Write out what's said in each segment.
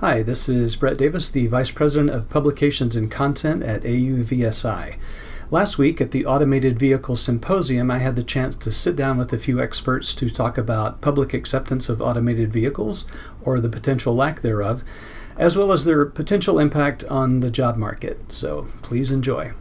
Hi, this is Brett Davis, the Vice President of Publications and Content at AUVSI. Last week at the Automated Vehicles Symposium, I had the chance to sit down with a few experts to talk about public acceptance of automated vehicles, or the potential lack thereof, as well as their potential impact on the job market. So please enjoy.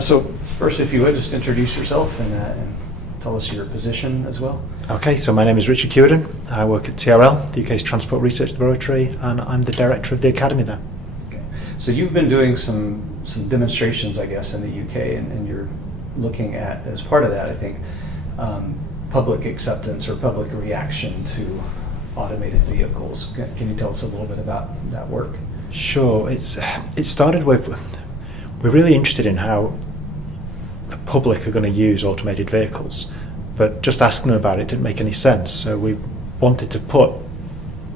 So first, if you would, just introduce yourself and tell us your position as well. Okay, so my name is Richard Kewarden. I work at TRL, the UK's Transport Research Laboratory, and I'm the director of the academy there. Okay. So you've been doing some demonstrations, I guess, in the UK, and you're looking at, as part of that, I think, public acceptance or public reaction to automated vehicles. Can you tell us a little bit about that work? Sure. It started with, we're really interested in how the public are going to use automated vehicles, but just asking them about it didn't make any sense. So we wanted to put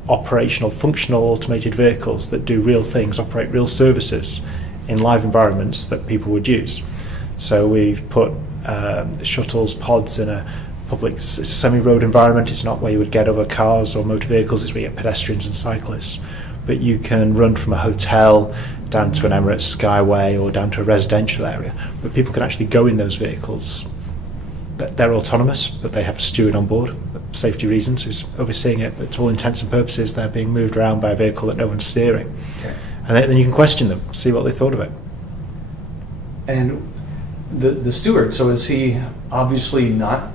operational, functional automated vehicles that do real things, operate real services in live environments that people would use. So we've put shuttles, pods in a public semi-road environment. It's not where you would get other cars or motor vehicles, it's where you get pedestrians and cyclists. But you can run from a hotel down to an Emirates Skyway or down to a residential area. But people can actually go in those vehicles. They're autonomous, but they have a steward on board, for safety reasons, who's overseeing it. But to all intents and purposes, they're being moved around by a vehicle that no one's steering. Okay. And then you can question them, see what they thought of it. And the steward, so is he obviously not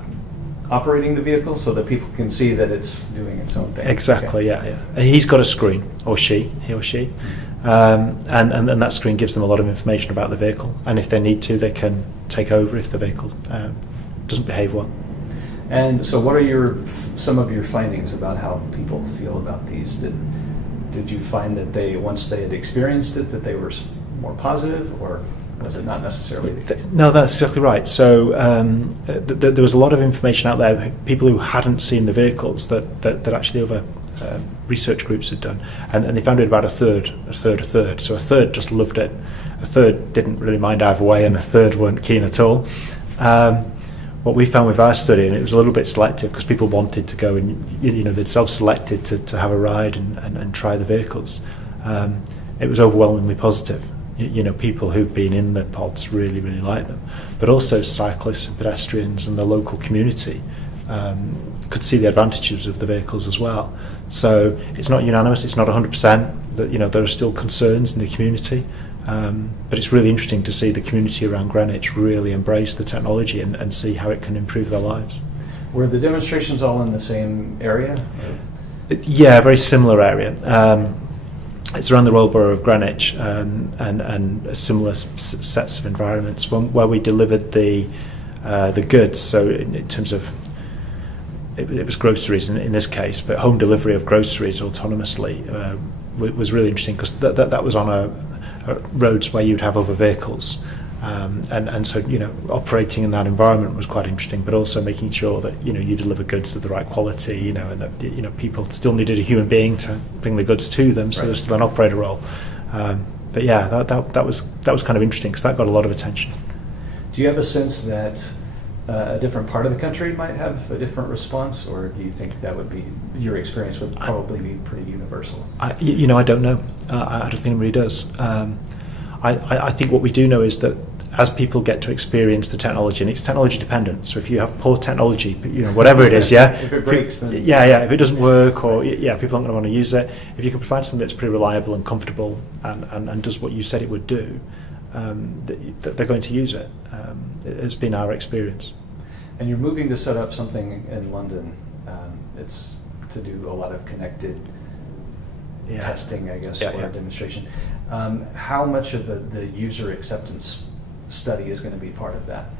operating the vehicle so that people can see that it's doing its own thing? Exactly, okay. Yeah. He's got a screen, or he or she. And that screen gives them a lot of information about the vehicle. And if they need to, they can take over if the vehicle doesn't behave well. And so what are some of your findings about how people feel about these? Did you find that once they had experienced it, that they were more positive, or was it not necessarily the case? No, that's exactly right. So there was a lot of information out there, people who hadn't seen the vehicles that actually other research groups had done, and they found it about a third. So a third just loved it, a third didn't really mind either way, and a third weren't keen at all. What we found with our study, and it was a little bit selective because people wanted to go and they'd self-selected to have a ride and try the vehicles. It was overwhelmingly positive. People who've been in the pods really, really like them, but also cyclists and pedestrians and the local community could see the advantages of the vehicles as well. So it's not unanimous, it's not 100%, that there are still concerns in the community, but it's really interesting to see the community around Greenwich really embrace the technology and see how it can improve their lives. Were the demonstrations all in the same area? Yeah, a very similar area. It's around the Royal Borough of Greenwich, and similar sets of environments where we delivered the goods. So in terms of it was groceries in this case, but home delivery of groceries autonomously was really interesting because that was on a roads where you'd have other vehicles, and so operating in that environment was quite interesting. But also making sure that you deliver goods of the right quality, and that people still needed a human being to bring the goods to them, so there's still an operator role. But yeah, that was kind of interesting because that got a lot of attention. Do you have a sense that a different part of the country might have a different response, or do you think that would be your experience would probably be pretty universal? I don't know. I don't think it really does. I think what we do know is that as people get to experience the technology, and it's technology dependent. So if you have poor technology, whatever it is, if it breaks, then if it doesn't work, or people aren't going to want to use it. If you can provide something that's pretty reliable and comfortable and does what you said it would do, they're going to use it. It's been our experience. And you're moving to set up something in London. It's to do a lot of connected testing, I guess, or demonstration. How much of the user acceptance study is going to be part of that?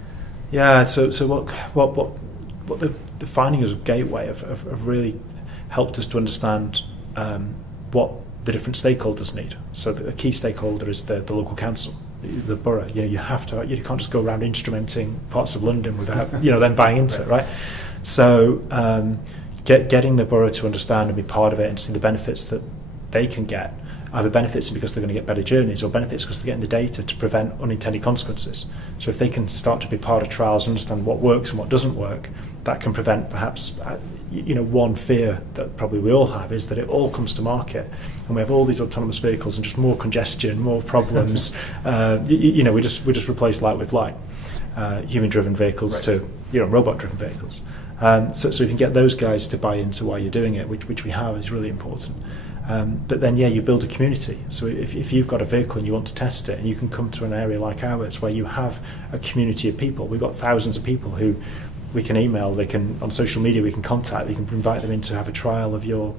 Yeah. So what the findings of Gateway have really helped us to understand what the different stakeholders need. So the key stakeholder is the local council, the borough. You can't just go around instrumenting parts of London without them buying into it, right? So getting the borough to understand and be part of it and see the benefits that they can get, either benefits because they're going to get better journeys, or benefits because they're getting the data to prevent unintended consequences. So if they can start to be part of trials and understand what works and what doesn't work, that can prevent perhaps one fear that probably we all have is that it all comes to market and we have all these autonomous vehicles and just more congestion, more problems. We just replace light with light, human-driven vehicles right. to robot-driven vehicles. So if you can get those guys to buy into why you're doing it, which we have, is really important. But then, you build a community. So if you've got a vehicle and you want to test it, and you can come to an area like ours where you have a community of people. We've got thousands of people who we can email, they can on social media, we can contact, we can invite them in to have a trial of your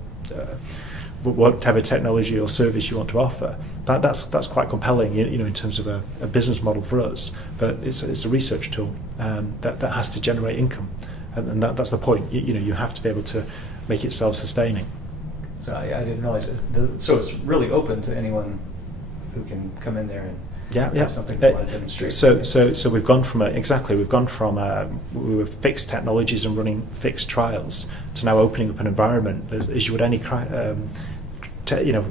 whatever technology or service you want to offer. That's quite compelling, in terms of a business model for us. But it's a research tool that has to generate income, and that's the point. You have to be able to make it self-sustaining. So I didn't realize so it's really open to anyone who can come in there and have something to demonstrate. So we've gone from we were fixed technologies and running fixed trials to now opening up an environment as you would any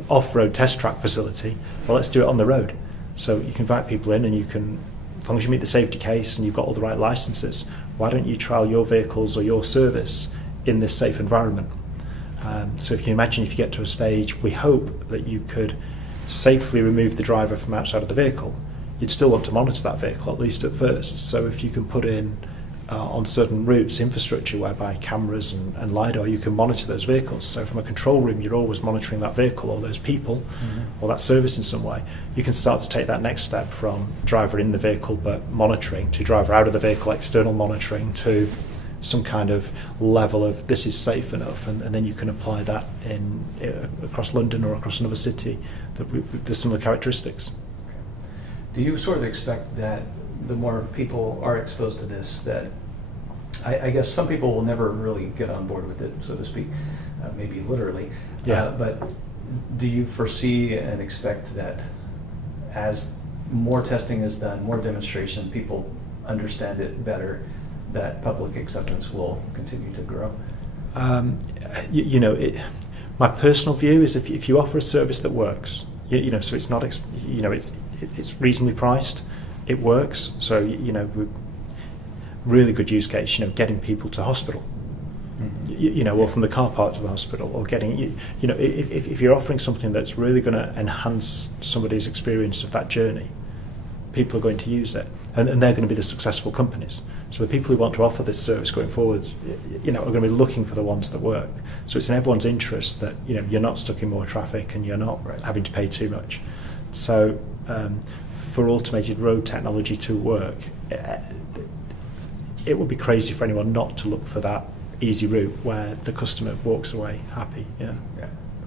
off-road test track facility. Well, let's do it on the road. So you can invite people in, and you can, as long as you meet the safety case and you've got all the right licenses, why don't you trial your vehicles or your service in this safe environment? So if you imagine, if you get to a stage, we hope that you could safely remove the driver from outside of the vehicle. You'd still want to monitor that vehicle, at least at first. So if you can put in on certain routes infrastructure whereby cameras and LiDAR, you can monitor those vehicles. So from a control room, you're always monitoring that vehicle or those people or that service in some way. You can start to take that next step from driver in the vehicle but monitoring to driver out of the vehicle, external monitoring, to some kind of level of this is safe enough, and then you can apply that in across London or across another city with the similar characteristics. Do you sort of expect that the more people are exposed to this, that I guess some people will never really get on board with it, so to speak, maybe literally, but do you foresee and expect that as more testing is done, more demonstration, people understand it better, that public acceptance will continue to grow? My personal view is if you offer a service that works, so it's not, it's reasonably priced, it works. So really good use case, getting people to hospital, or from the car park to the hospital, or getting, if you're offering something that's really going to enhance somebody's experience of that journey, people are going to use it, and they're going to be the successful companies. So the people who want to offer this service going forward, are going to be looking for the ones that work. So it's in everyone's interest that you're not stuck in more traffic and you're not having to pay too much. So for automated road technology to work, it would be crazy for anyone not to look for that easy route where the customer walks away happy. Yeah.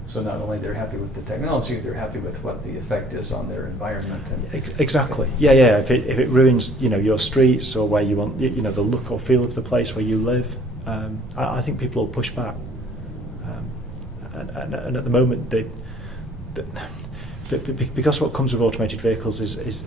So not only they're happy with the technology, they're happy with what the effect is on their environment. And exactly. Yeah. If it ruins, your streets or where you want, the look or feel of the place where you live, I think people will push back. And at the moment, because what comes with automated vehicles is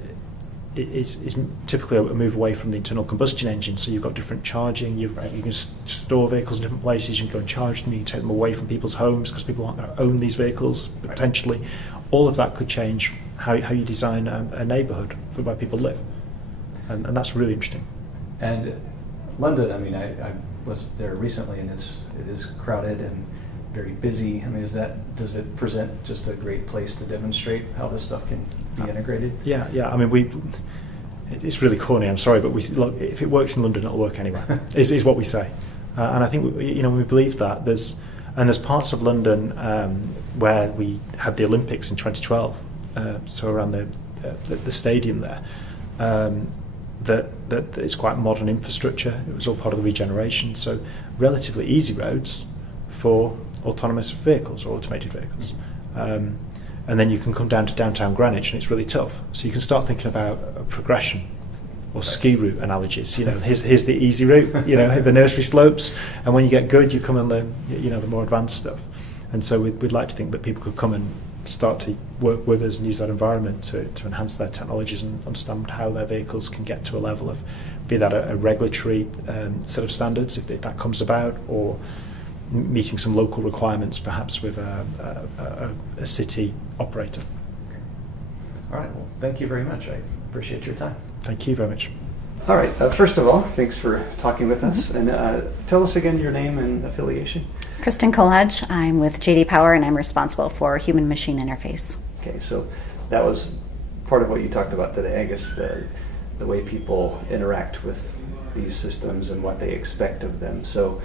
typically a move away from the internal combustion engine. So you've got different charging. You can store vehicles in different places. You can go and charge them. You can take them away from people's homes because people aren't going to own these vehicles potentially. All of that could change how you design a neighbourhood for where people live, and that's really interesting. And London, I was there recently, and it is crowded and very busy. Does it present just a great place to demonstrate how this stuff can be integrated? Yeah. It's really corny. I'm sorry, but look. If it works in London, it'll work anywhere. is what we say, and I think we believe that. There's parts of London where we had the Olympics in 2012, so around the stadium there. That it's quite modern infrastructure. It was all part of the regeneration, so relatively easy roads for autonomous vehicles or automated vehicles. And then you can come down to downtown Greenwich and it's really tough. So you can start thinking about a progression or ski route analogies. Here's the easy route, the nursery slopes, and when you get good, you come and learn, the more advanced stuff. And so we'd like to think that people could come and start to work with us and use that environment to enhance their technologies and understand how their vehicles can get to a level of, be that a regulatory set of standards, if that comes about, or meeting some local requirements, perhaps with a city operator. Okay. All right. Well, thank you very much. I appreciate your time. Thank you very much. All right. First of all, thanks for talking with us. And tell us again your name and affiliation. Kristen Kolaj. I'm with JD Power, and I'm responsible for human-machine interface. Okay, so that was part of what you talked about today, I guess, the way people interact with these systems and what they expect of them. So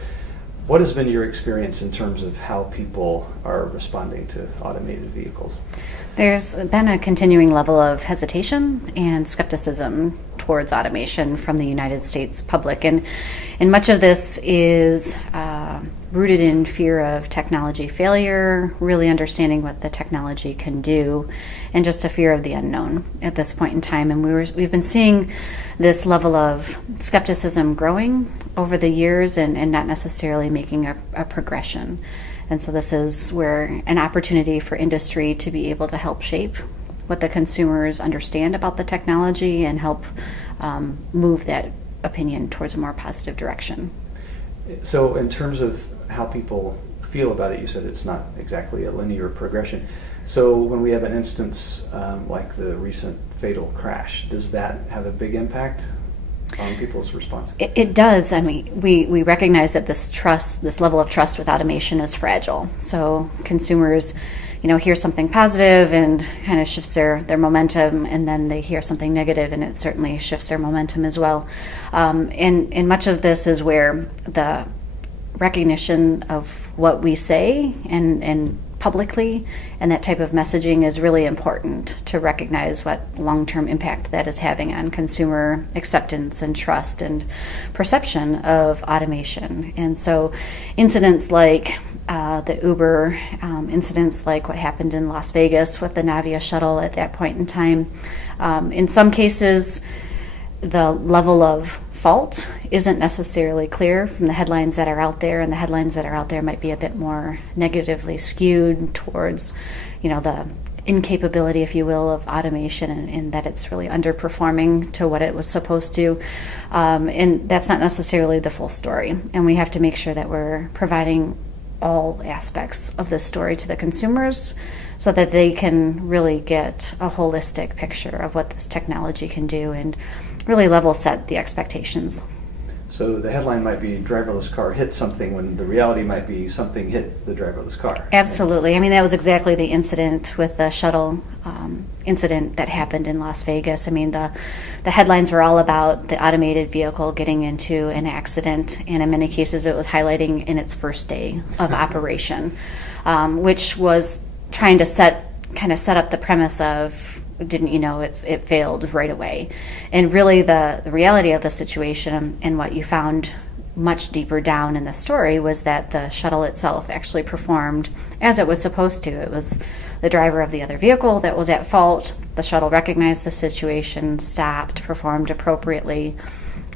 what has been your experience in terms of how people are responding to automated vehicles? There's been a continuing level of hesitation and skepticism towards automation from the United States public. And much of this is rooted in fear of technology failure, really understanding what the technology can do, and just a fear of the unknown at this point in time. And we've been seeing this level of skepticism growing over the years and not necessarily making a progression. And so this is where an opportunity for industry to be able to help shape what the consumers understand about the technology and help move that opinion towards a more positive direction. So in terms of how people feel about it, you said it's not exactly a linear progression. So when we have an instance like the recent fatal crash, does that have a big impact on people's response? It does. I mean, we recognize that this level of trust with automation is fragile. So consumers, hear something positive and kind of shifts their momentum, and then they hear something negative and it certainly shifts their momentum as well. And much of this is where the recognition of what we say and publicly and that type of messaging is really important to recognize what long-term impact that is having on consumer acceptance and trust and perception of automation. And so incidents like the Uber, incidents like what happened in Las Vegas with the Navia shuttle at that point in time, in some cases the level of fault isn't necessarily clear from the headlines that are out there, and the headlines that are out there might be a bit more negatively skewed towards, the incapability, if you will, of automation, and that it's really underperforming to what it was supposed to. And that's not necessarily the full story. And we have to make sure that we're providing all aspects of this story to the consumers so that they can really get a holistic picture of what this technology can do and really level set the expectations. So the headline might be driverless car hit something when the reality might be something hit the driverless car. Absolutely. I mean, that was exactly the incident with the shuttle incident that happened in Las Vegas. I mean, the headlines were all about the automated vehicle getting into an accident, and in many cases it was highlighting in its first day of operation, which was trying to set up the premise of, didn't you know it failed right away. And really the reality of the situation and what you found much deeper down in the story was that the shuttle itself actually performed as it was supposed to. It was the driver of the other vehicle that was at fault. The shuttle recognized the situation, stopped, performed appropriately,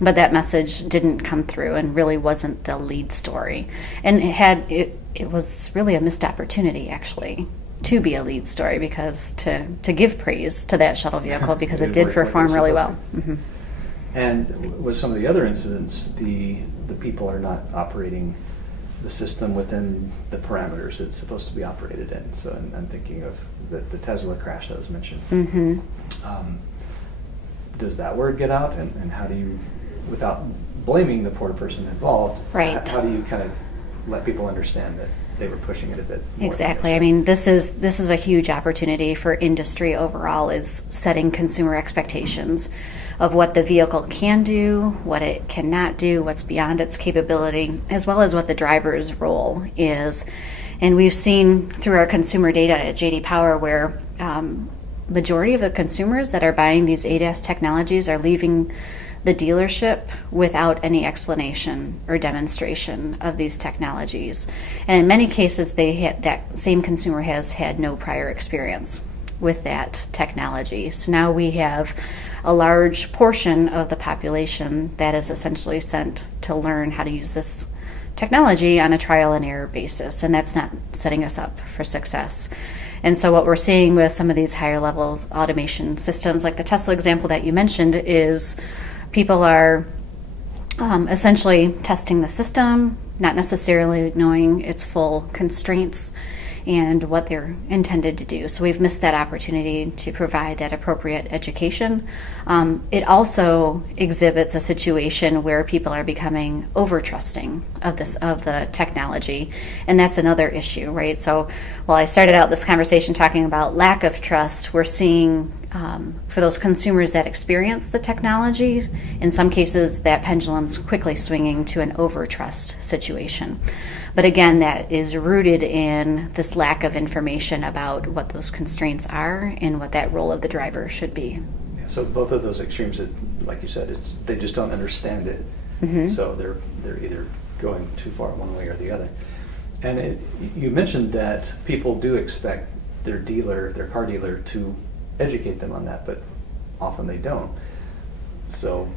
but that message didn't come through and really wasn't the lead story. And it was really a missed opportunity, actually, to be a lead story, because to give praise to that shuttle vehicle because it did perform really well. Mm-hmm. And with some of the other incidents, the people are not operating the system within the parameters it's supposed to be operated in. So I'm thinking of the Tesla crash that was mentioned. Mm-hmm. Does that word get out? And how do you, without blaming the poor person involved, right, how do you kind of let people understand that they were pushing it a bit more? Exactly. I mean, this is a huge opportunity for industry overall, is setting consumer expectations of what the vehicle can do, what it cannot do, what's beyond its capability, as well as what the driver's role is. And we've seen through our consumer data at JD Power where majority of the consumers that are buying these ADAS technologies are leaving the dealership without any explanation or demonstration of these technologies. And in many cases, that same consumer has had no prior experience with that technology. So now we have a large portion of the population that is essentially sent to learn how to use this technology on a trial and error basis, and that's not setting us up for success. And so what we're seeing with some of these higher level automation systems, like the Tesla example that you mentioned, is people are essentially testing the system, not necessarily knowing its full constraints and what they're intended to do. So we've missed that opportunity to provide that appropriate education. It also exhibits a situation where people are becoming over-trusting of the technology, and that's another issue, right? So while I started out this conversation talking about lack of trust, we're seeing for those consumers that experience the technology, in some cases that pendulum's quickly swinging to an over-trust situation. But again, that is rooted in this lack of information about what those constraints are and what that role of the driver should be. Yeah, so both of those extremes, like you said, they just don't understand it. Mm-hmm. So they're either going too far one way or the other. And you mentioned that people do expect their car dealer, to educate them on that, but often they don't. So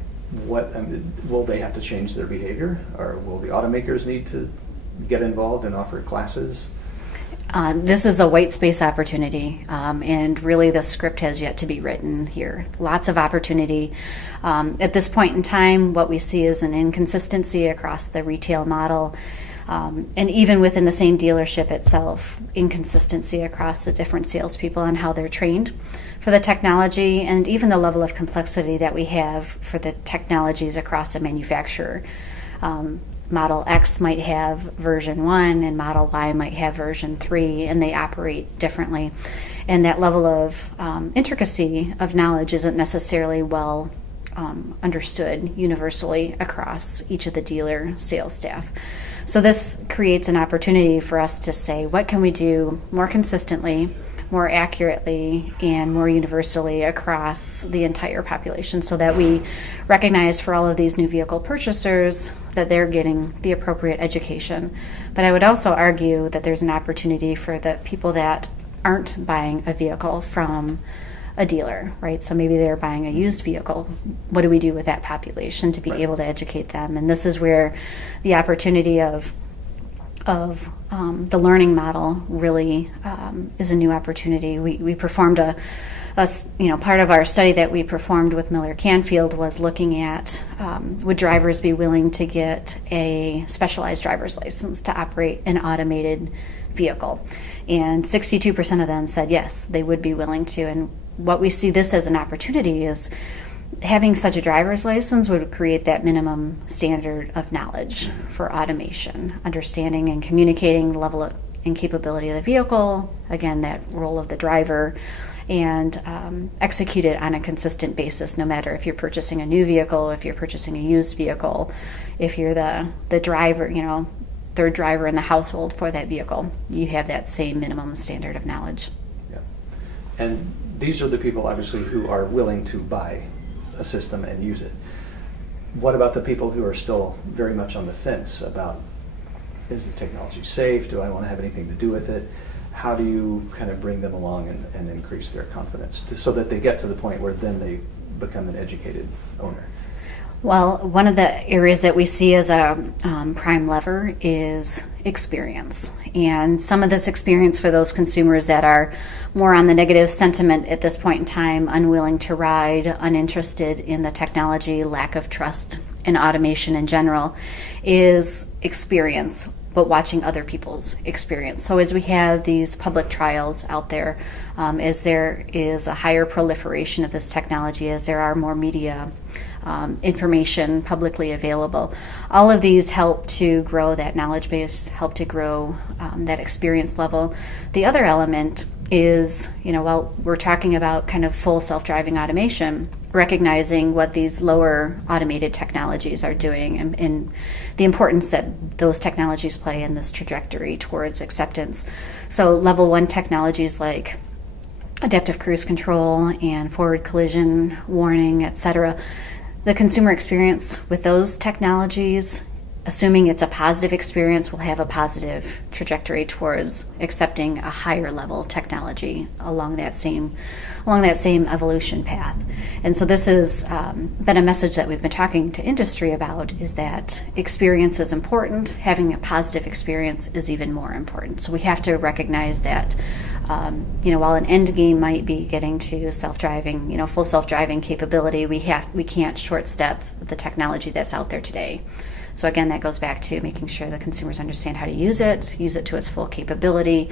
will they have to change their behavior, or will the automakers need to get involved and offer classes? This is a white space opportunity, and really the script has yet to be written here. Lots of opportunity. At this point in time, what we see is an inconsistency across the retail model, and even within the same dealership itself, inconsistency across the different salespeople on how they're trained for the technology, and even the level of complexity that we have for the technologies across a manufacturer. Model X might have version 1 and Model Y might have version 3, and they operate differently. And that level of intricacy of knowledge isn't necessarily well understood universally across each of the dealer sales staff. So this creates an opportunity for us to say, what can we do more consistently, more accurately, and more universally across the entire population, so that we recognize for all of these new vehicle purchasers that they're getting the appropriate education. But I would also argue that there's an opportunity for the people that aren't buying a vehicle from a dealer, right? So maybe they're buying a used vehicle. What do we do with that population to be able to educate them? And this is where the opportunity of the learning model really is a new opportunity. We performed part of our study that we performed with Miller Canfield was looking at would drivers be willing to get a specialized driver's license to operate an automated vehicle, and 62% of them said yes, they would be willing to. And what we see this as an opportunity is having such a driver's license would create that minimum standard of knowledge for automation, understanding and communicating the level and capability of the vehicle, again, that role of the driver, and execute it on a consistent basis, no matter if you're purchasing a new vehicle, if you're purchasing a used vehicle, if you're the driver, third driver in the household for that vehicle, you have that same minimum standard of knowledge. Yeah. And these are the people, obviously, who are willing to buy a system and use it. What about the people who are still very much on the fence about, is the technology safe? Do I want to have anything to do with it? How do you kind of bring them along and increase their confidence so that they get to the point where then they become an educated owner? Well, one of the areas that we see as a prime lever is experience. And some of this experience for those consumers that are more on the negative sentiment at this point in time, unwilling to ride, uninterested in the technology, lack of trust in automation in general, is experience, but watching other people's experience. So as we have these public trials out there, as there is a higher proliferation of this technology, as there are more media information publicly available, all of these help to grow that knowledge base, help to grow that experience level. The other element is, while we're talking about kind of full self-driving automation, recognizing what these lower automated technologies are doing and the importance that those technologies play in this trajectory towards acceptance. So level 1 technologies like adaptive cruise control and forward collision warning, etc., the consumer experience with those technologies, assuming it's a positive experience, will have a positive trajectory towards accepting a higher level technology along that same evolution path. And so this has been a message that we've been talking to industry about, is that experience is important. Having a positive experience is even more important. So we have to recognize that while an end game might be getting to self-driving, full self-driving capability, we can't short step the technology that's out there today. So again, that goes back to making sure the consumers understand how to use it to its full capability,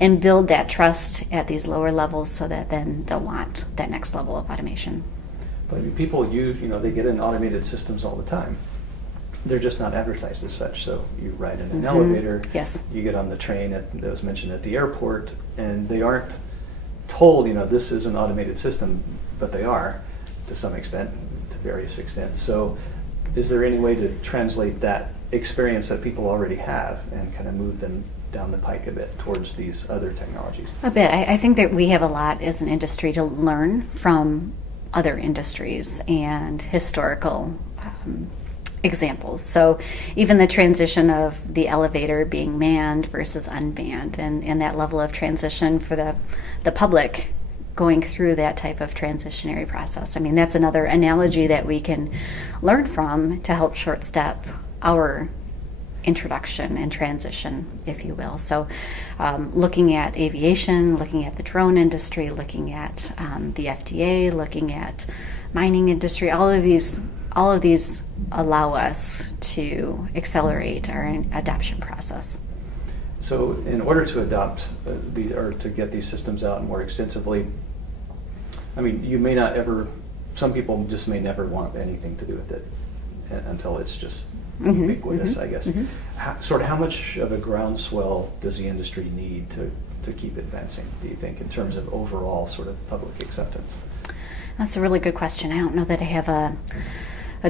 and build that trust at these lower levels so that then they'll want that next level of automation. But people they get in automated systems all the time. They're just not advertised as such. So you ride in an elevator, Yes. you get on the train that was mentioned at the airport, and they aren't told, this is an automated system, but they are to some extent, to various extents. So is there any way to translate that experience that people already have and kind of move them down the pike a bit towards these other technologies? A bit. I think that we have a lot as an industry to learn from other industries and historical examples. So even the transition of the elevator being manned versus unmanned, and that level of transition for the public going through that type of transitionary process. I mean, that's another analogy that we can learn from to help short step our introduction and transition, if you will. So looking at aviation, looking at the drone industry, looking at the FDA, looking at mining industry, all of these allow us to accelerate our adoption process. So in order to adopt or to get these systems out more extensively, I mean, you may not ever, some people just may never want anything to do with it until it's just ubiquitous, I guess. How much of a groundswell does the industry need to keep advancing, do you think, in terms of overall sort of public acceptance? That's a really good question. I don't know that I have a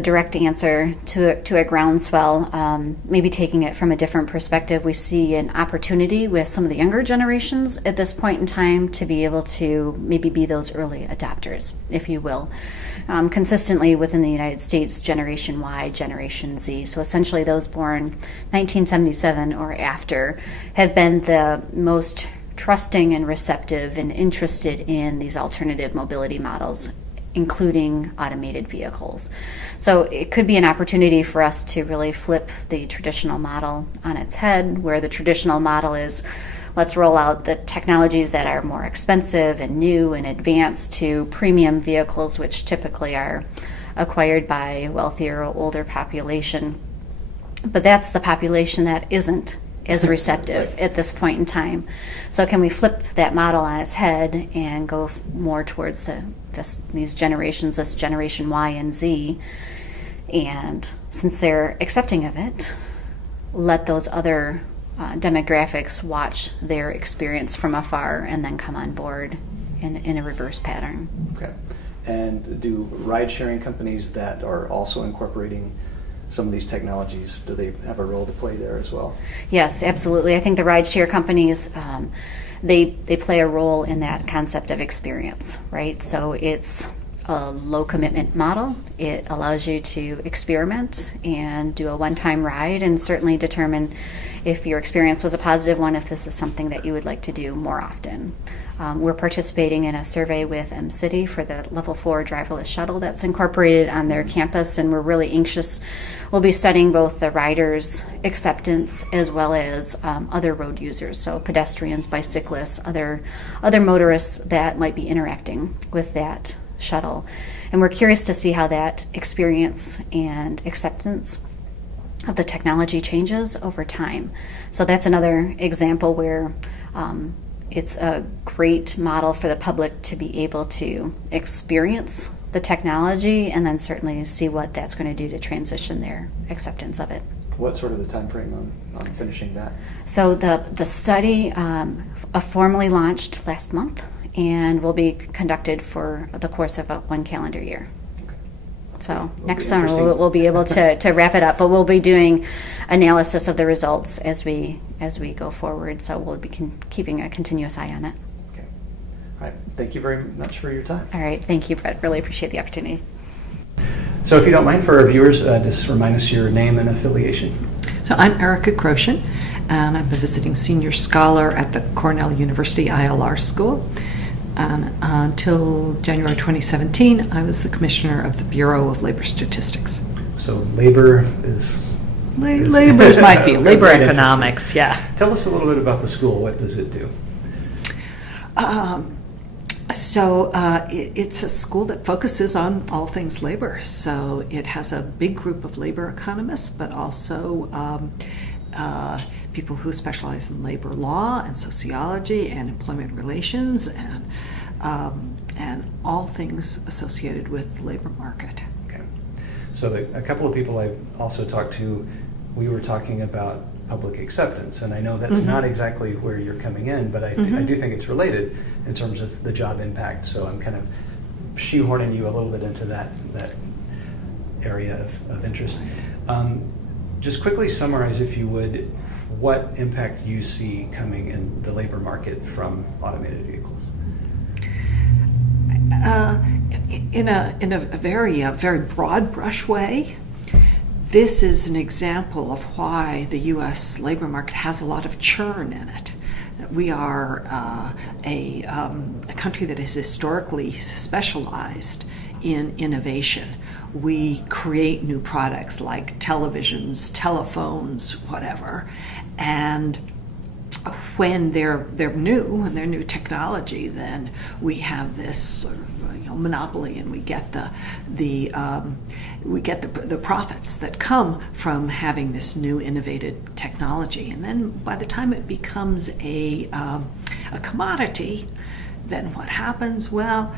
direct answer to a groundswell. Maybe taking it from a different perspective, we see an opportunity with some of the younger generations at this point in time to be able to maybe be those early adopters, if you will. Consistently within the United States, Generation Y, Generation Z, so essentially those born 1977 or after, have been the most trusting and receptive and interested in these alternative mobility models, including automated vehicles. So it could be an opportunity for us to really flip the traditional model on its head, where the traditional model is, let's roll out the technologies that are more expensive and new and advanced, to premium vehicles, which typically are acquired by a wealthier or older population. But that's the population that isn't as receptive at this point in time. So can we flip that model on its head and go more towards these generations, this Generation Y and Z, and since they're accepting of it, let those other demographics watch their experience from afar and then come on board in a reverse pattern. Okay. And do ride-sharing companies that are also incorporating some of these technologies, do they have a role to play there as well? Yes, absolutely. I think the rideshare companies, they play a role in that concept of experience, right? So it's a low commitment model. It allows you to experiment and do a one-time ride and certainly determine if your experience was a positive one, if this is something that you would like to do more often. We're participating in a survey with MCity for the Level 4 driverless shuttle that's incorporated on their campus, and we're really anxious. We'll be studying both the riders' acceptance as well as other road users, so pedestrians, bicyclists, other motorists that might be interacting with that shuttle. And we're curious to see how that experience and acceptance of the technology changes over time. So that's another example where it's a great model for the public to be able to experience the technology and then certainly see what that's going to do to transition their acceptance of it. What's sort of the time frame on finishing that? So the study formally launched last month and will be conducted for the course of one calendar year. So next summer we'll be able to wrap it up, but we'll be doing analysis of the results as we go forward. So we'll be keeping a continuous eye on it. Okay. All right. Thank you very much for your time. All right. Thank you, Brett. Really appreciate the opportunity. So if you don't mind, for our viewers, just remind us your name and affiliation. So I'm Erica Croshen, and I'm a visiting senior scholar at the Cornell University ILR School. And until January 2017, I was the commissioner of the Bureau of Labor Statistics. So labor is... Labor is my field, labor economics, yeah. Tell us a little bit about the school. What does it do? So it's a school that focuses on all things labor. So it has a big group of labor economists, but also people who specialize in labor law and sociology and employment relations and all things associated with the labor market. Okay. So a couple of people I've also talked to, we were talking about public acceptance, and I know that's not exactly where you're coming in, but I do think it's related in terms of the job impact. So I'm kind of shoehorning you a little bit into that area of interest. Just quickly summarize, if you would, what impact you see coming in the labor market from automated vehicles. In a very broad brush way, this is an example of why the U.S. labor market has a lot of churn in it. We are a country that is historically specialized in innovation. We create new products like televisions, telephones, whatever, and when they're new and they're new technology, then we have this sort of monopoly, and we get the profits that come from having this new innovative technology. And then by the time it becomes a commodity, then what happens? Well,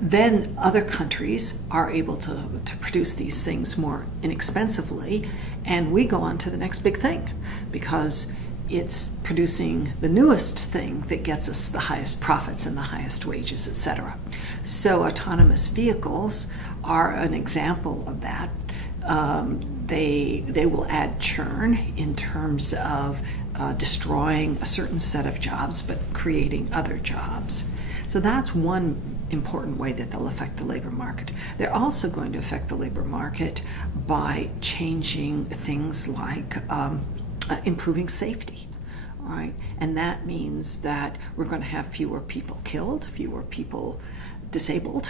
then other countries are able to produce these things more inexpensively, and we go on to the next big thing because it's producing the newest thing that gets us the highest profits and the highest wages, etc. So autonomous vehicles are an example of that. They will add churn in terms of destroying a certain set of jobs but creating other jobs. So that's one important way that they'll affect the labor market. They're also going to affect the labor market by changing things like improving safety, right? And that means that we're going to have fewer people killed, fewer people disabled,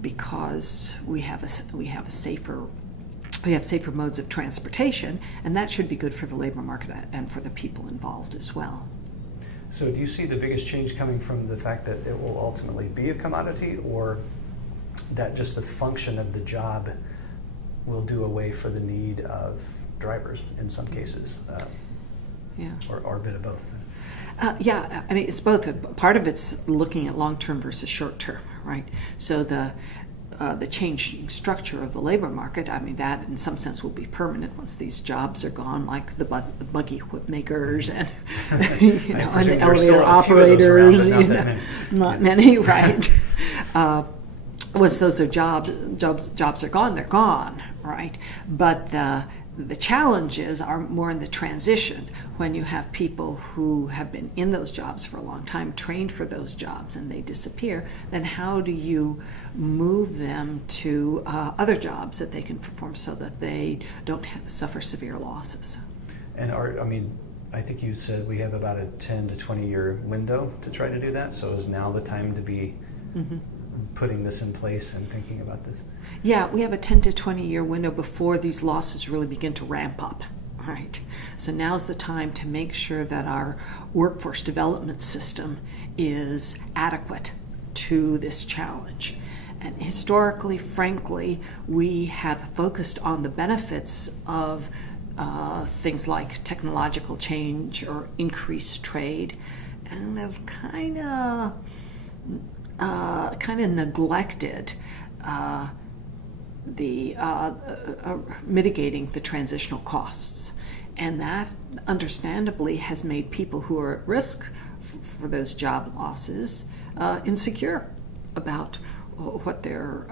because we have safer modes of transportation, and that should be good for the labor market and for the people involved as well. So do you see the biggest change coming from the fact that it will ultimately be a commodity, or that just the function of the job will do away for the need of drivers in some cases, or a bit of both? Yeah, I mean, it's both. Part of it's looking at long-term versus short-term, right? So the changing structure of the labor market, I mean, that in some sense will be permanent once these jobs are gone, like the buggy whip makers and and the elevator operators. Around, not many, right? Once those are jobs are gone, they're gone, right? But the challenges are more in the transition, when you have people who have been in those jobs for a long time, trained for those jobs, and they disappear. Then how do you move them to other jobs that they can perform so that they don't suffer severe losses? And I think you said we have about a 10 to 20 year window to try to do that. So is now the time to be putting this in place and thinking about this? Yeah, we have a 10 to 20 year window before these losses really begin to ramp up, right? So now's the time to make sure that our workforce development system is adequate to this challenge. And historically, frankly, we have focused on the benefits of things like technological change or increased trade, and have kind of neglected mitigating the transitional costs. And that understandably has made people who are at risk for those job losses insecure about what their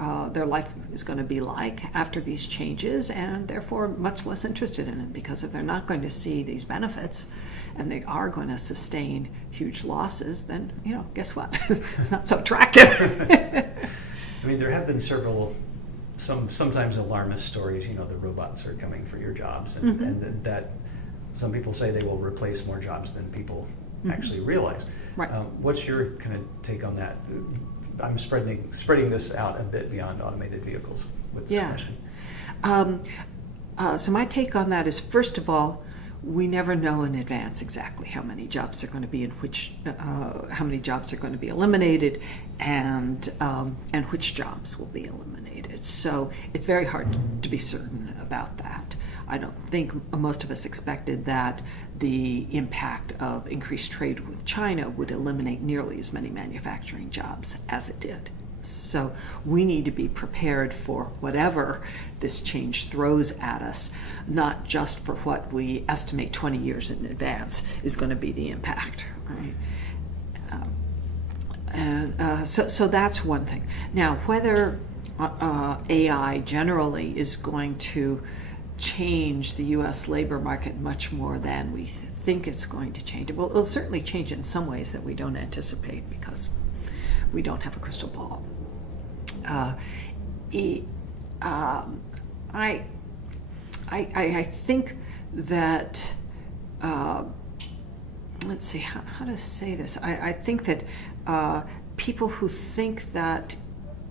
life is going to be like after these changes, and therefore much less interested in it, because if they're not going to see these benefits and they are going to sustain huge losses, then guess what? It's not so attractive. I mean, there have been sometimes alarmist stories. The robots are coming for your jobs, and that some people say they will replace more jobs than people actually realize. Right. What's your kind of take on that? I'm spreading this out a bit beyond automated vehicles with this question. So my take on that is, first of all, we never know in advance exactly how many jobs are going to be in which, how many jobs are going to be eliminated, and which jobs will be eliminated. So it's very hard to be certain about that. I don't think most of us expected that the impact of increased trade with China would eliminate nearly as many manufacturing jobs as it did. So we need to be prepared for whatever this change throws at us, not just for what we estimate 20 years in advance is going to be the impact. Right? So that's one thing. Now, whether AI generally is going to change the U.S. labor market much more than we think it's going to change, well, it'll certainly change in some ways that we don't anticipate because we don't have a crystal ball. I think that let's see how to say this. I think that people who think that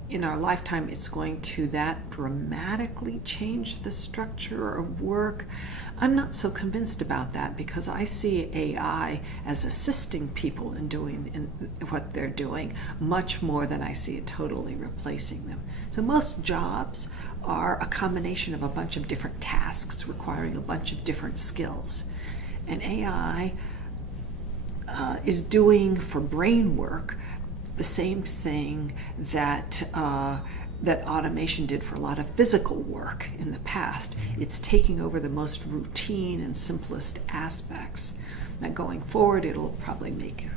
in our lifetime it's going to that dramatically change the structure of work, I'm not so convinced about that, because I see AI as assisting people in doing what they're doing much more than I see it totally replacing them. So most jobs are a combination of a bunch of different tasks requiring a bunch of different skills, and AI is doing for brain work the same thing that automation did for a lot of physical work in the past. It's taking over the most routine and simplest aspects. Now, going forward, it'll probably make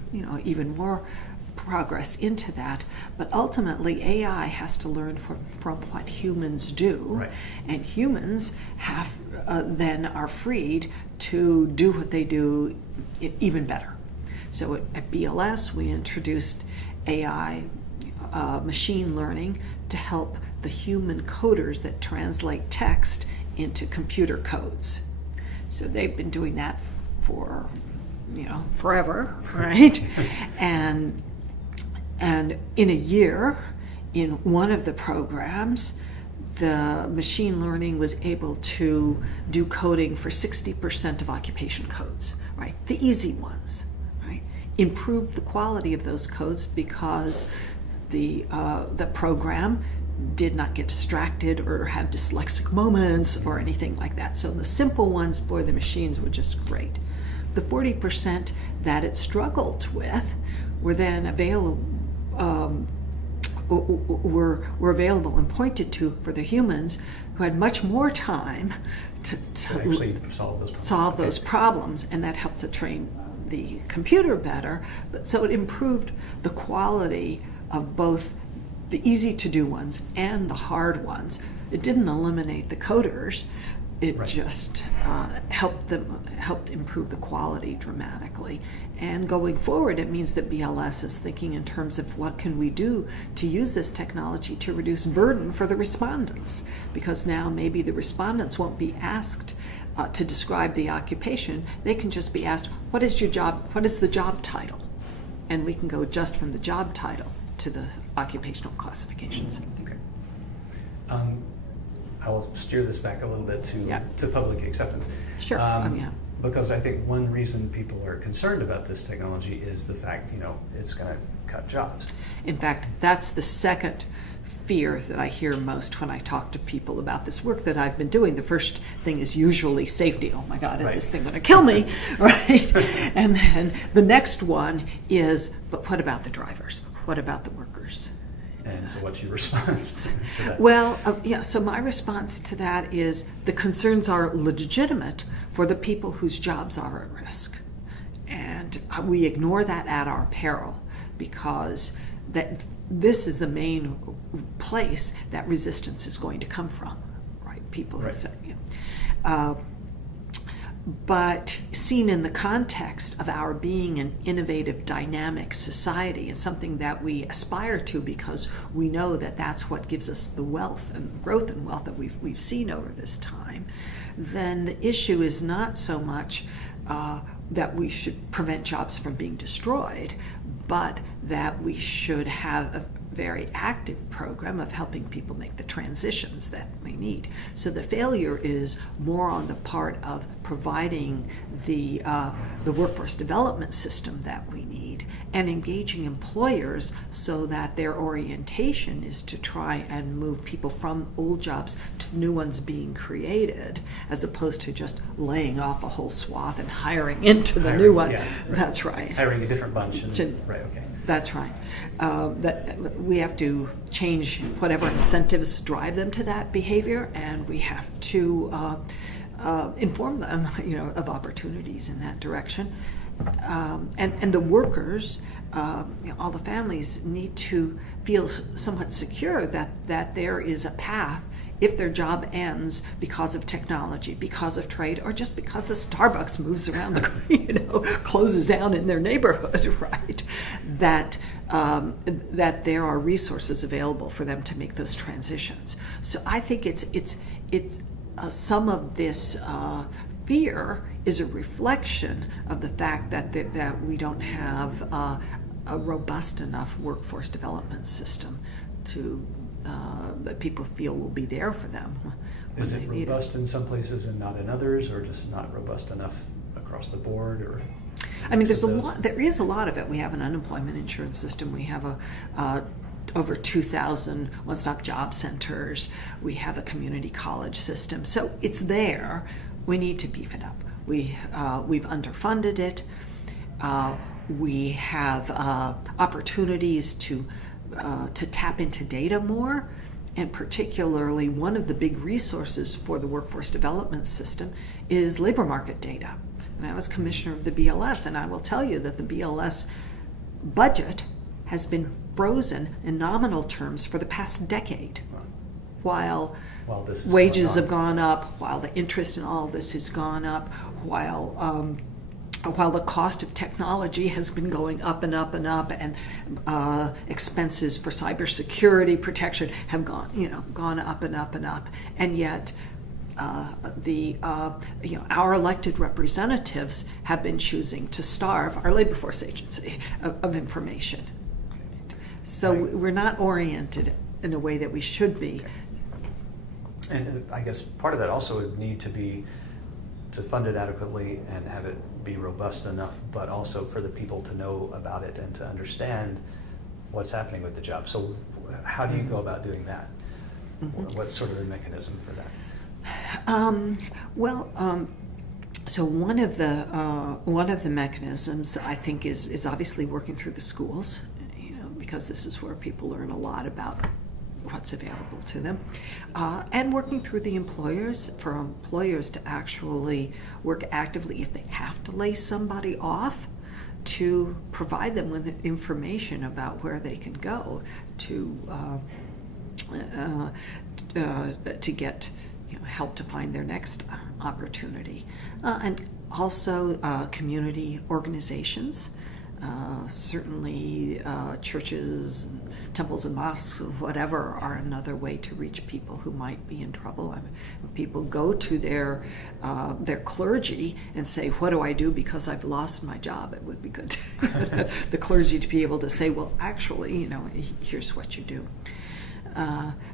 even more progress into that. But ultimately, AI has to learn from what humans do, right. And humans have then are freed to do what they do even better. So at BLS, we introduced AI machine learning to help the human coders that translate text into computer codes. So they've been doing that for forever, right? and in a year, in one of the programs, the machine learning was able to do coding for 60% of occupation codes, right? The easy ones. Improve the quality of those codes because the program did not get distracted or have dyslexic moments or anything like that. So the simple ones, boy, the machines were just great. The 40% that it struggled with were then available, were available and pointed to for the humans who had much more time to actually solve those problems, and that helped to train the computer better. But so it improved the quality of both the easy to do ones and the hard ones. It didn't eliminate the coders. It right. just helped improve the quality dramatically. And going forward, it means that BLS is thinking in terms of what can we do to use this technology to reduce burden for the respondents, because now maybe the respondents won't be asked to describe the occupation. They can just be asked, what is your job? What is the job title? And we can go just from the job title to the occupational classifications. Okay. I'll steer this back a little bit to public acceptance. Sure. Because I think one reason people are concerned about this technology is the fact, it's going to cut jobs. In fact, that's the second fear that I hear most when I talk to people about this work that I've been doing. The first thing is usually safety. Oh my God, is this thing going to kill me? Right? And then the next one is, but what about the drivers? What about the workers? And so what's your response to that? Well, so my response to that is the concerns are legitimate for the people whose jobs are at risk. And we ignore that at our peril, because this is the main place that resistance is going to come from, right? People who say, but seen in the context of our being an innovative, dynamic society, is something that we aspire to because we know that that's what gives us the wealth and growth and wealth that we've seen over this time. Then the issue is not so much that we should prevent jobs from being destroyed, but that we should have very active program of helping people make the transitions that we need. So the failure is more on the part of providing the workforce development system that we need and engaging employers so that their orientation is to try and move people from old jobs to new ones being created, as opposed to just laying off a whole swath and hiring into the new one. Yeah, right. That's right. Hiring a different bunch. Right, okay. That's right. That we have to change whatever incentives drive them to that behavior, and we have to inform them, of opportunities in that direction. And the workers, all the families need to feel somewhat secure that there is a path if their job ends because of technology, because of trade, or just because the Starbucks moves around closes down in their neighborhood, right? That there are resources available for them to make those transitions. So I think it's some of this fear is a reflection of the fact that we don't have a robust enough workforce development system to that people feel will be there for them. Is it robust in some places and not in others, or just not robust enough across the board? Or I mean, there is a lot of it. We have an unemployment insurance system. We have over 2,000 one-stop job centers. We have a community college system. So it's there. We need to beef it up. We've underfunded it. We have opportunities to tap into data more, and particularly one of the big resources for the workforce development system is labor market data. And I was commissioner of the BLS, and I will tell you that the BLS budget has been frozen in nominal terms for the past decade, while wages have gone up, while the interest in all of this has gone up, while the cost of technology has been going up and up and up, and expenses for cybersecurity protection have gone up and up and up, and yet our elected representatives have been choosing to starve our labor force agency of information. So we're not oriented in a way that we should be. And I guess part of that also would need to be to fund it adequately and have it be robust enough, but also for the people to know about it and to understand what's happening with the job. So how do you go about doing that? Mm-hmm. What's sort of the mechanism for that? So one of the mechanisms I think is obviously working through the schools, because this is where people learn a lot about what's available to them, and working through the employers, for employers to actually work actively if they have to lay somebody off, to provide them with information about where they can go to get help to find their next opportunity, and also community organizations. Certainly churches, and temples and mosques, whatever, are another way to reach people who might be in trouble. I mean, people go to their clergy and say, what do I do because I've lost my job? It would be good the clergy to be able to say, well, actually, here's what you do.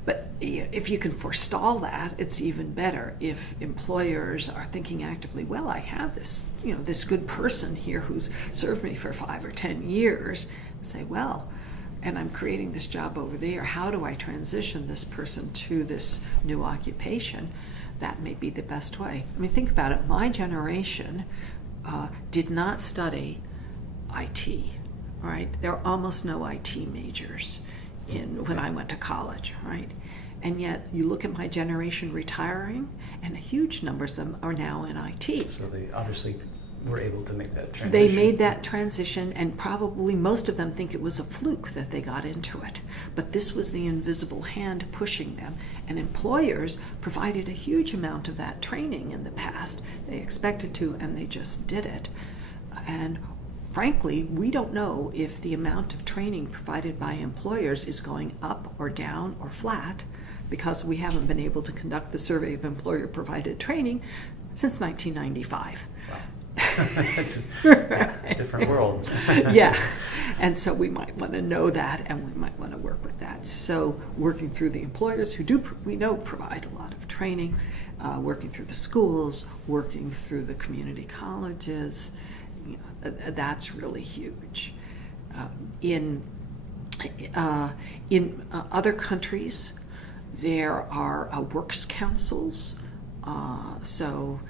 But if you can forestall that, it's even better. If employers are thinking actively, well, I have this, this good person here who's served me for 5 or 10 years, and say, well, and I'm creating this job over there, how do I transition this person to this new occupation? That may be the best way. I mean, think about it. My generation did not study IT, right? There are almost no IT majors when I went to college, right? And yet you look at my generation retiring, and huge numbers of them are now in IT. So they obviously were able to make that transition. They made that transition, and probably most of them think it was a fluke that they got into it. But this was the invisible hand pushing them, and employers provided a huge amount of that training in the past. They expected to, and they just did it. And frankly, we don't know if the amount of training provided by employers is going up or down or flat, because we haven't been able to conduct the survey of employer-provided training since 1995. Wow. It's a different world. Yeah. And so we might want to know that, and we might want to work with that. So working through the employers who do, we know, provide a lot of training, working through the schools, working through the community colleges, that's really huge. In other countries, there are works councils, so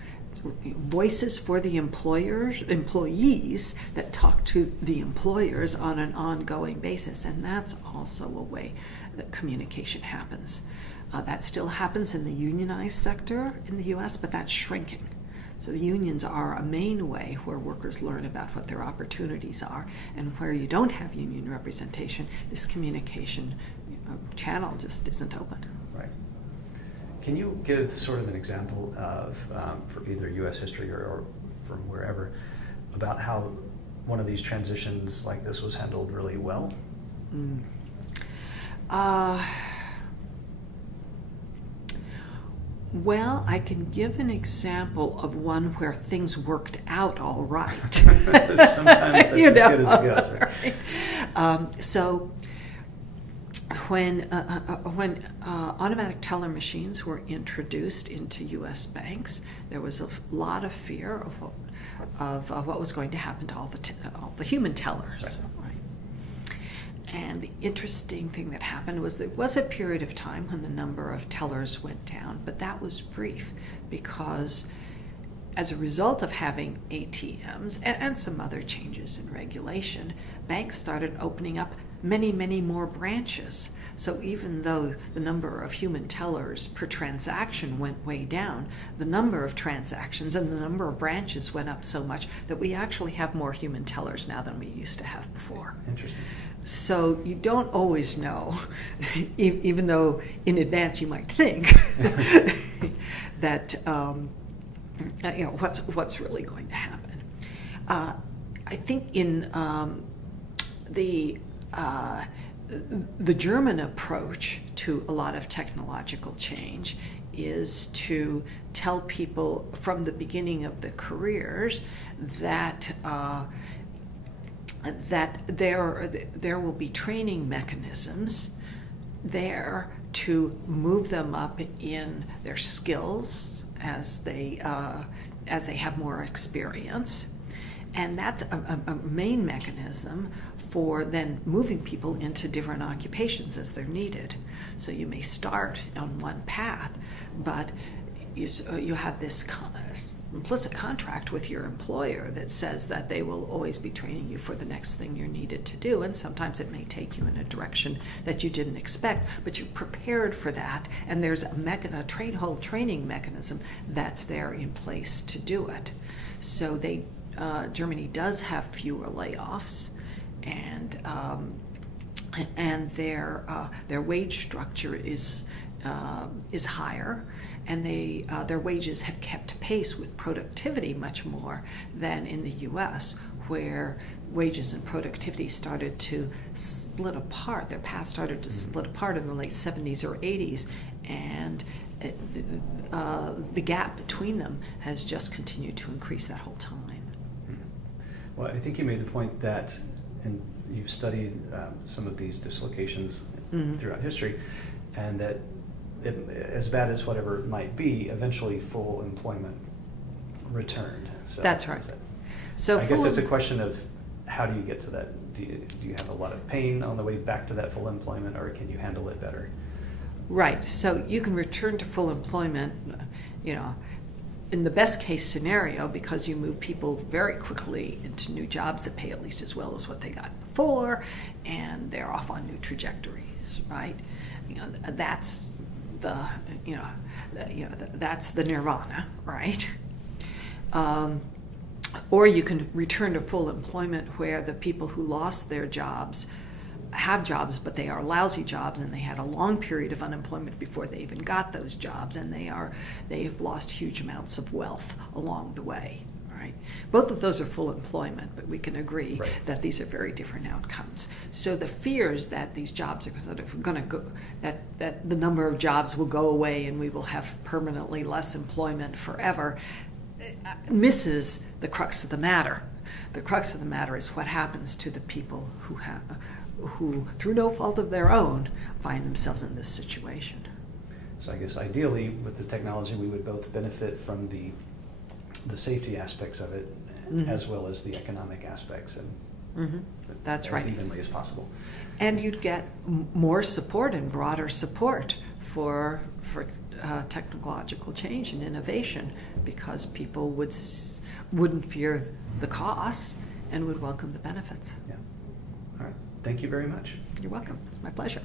voices for the employees that talk to the employers on an ongoing basis, and that's also a way that communication happens. That still happens in the unionized sector in the U.S., but that's shrinking. So the unions are a main way where workers learn about what their opportunities are, and where you don't have union representation, this communication channel just isn't open. Right. Can you give sort of an example of, for either U.S. history or from wherever, about how one of these transitions like this was handled really well? Well, I can give an example of one where things worked out all right. Sometimes that's as good as it goes, right? So when automatic teller machines were introduced into U.S. banks, there was a lot of fear of what was going to happen to all the human tellers. Right. And the interesting thing that happened was there was a period of time when the number of tellers went down, but that was brief, because as a result of having ATMs and some other changes in regulation, banks started opening up many, many more branches. So even though the number of human tellers per transaction went way down, the number of transactions and the number of branches went up so much that we actually have more human tellers now than we used to have before. Interesting. So you don't always know, even though in advance you might think that what's really going to happen. I think in the German approach to a lot of technological change is to tell people from the beginning of the careers that there will be training mechanisms there to move them up in their skills as they have more experience, and that's a main mechanism for then moving people into different occupations as they're needed. So you may start on one path, but you have this implicit contract with your employer that says that they will always be training you for the next thing you're needed to do, and sometimes it may take you in a direction that you didn't expect, but you're prepared for that, and there's a whole training mechanism that's there in place to do it. So Germany does have fewer layoffs, and their wage structure is higher, and their wages have kept pace with productivity much more than in the U.S., where wages and productivity started to split apart. Their paths started to split apart in the late 70s or 80s, and the gap between them has just continued to increase that whole time. Well, I think you made the point that, and you've studied some of these dislocations throughout history, and that as bad as whatever it might be, eventually full employment returned. So that's right. So I guess it's a question of how do you get to that? Do you have a lot of pain on the way back to that full employment, or can you handle it better? Right. So you can return to full employment, in the best case scenario, because you move people very quickly into new jobs that pay at least as well as what they got before, and they're off on new trajectories, right? That's that's the nirvana, right? Or you can return to full employment where the people who lost their jobs have jobs, but they are lousy jobs, and they had a long period of unemployment before they even got those jobs, and they've lost huge amounts of wealth along the way. Right? Both of those are full employment, but we can agree that these are very different outcomes. So the fears that these jobs are sort of going to go, that the number of jobs will go away and we will have permanently less employment forever, misses the crux of the matter. The crux of the matter is what happens to the people who, through no fault of their own, find themselves in this situation. So I guess ideally, with the technology, we would both benefit from the safety aspects of it, as well as the economic aspects, and That's as right. evenly as possible. And you'd get more support and broader support for technological change and innovation, because people wouldn't fear the costs and would welcome the benefits. Yeah. All right. Thank you very much. You're welcome. It's my pleasure.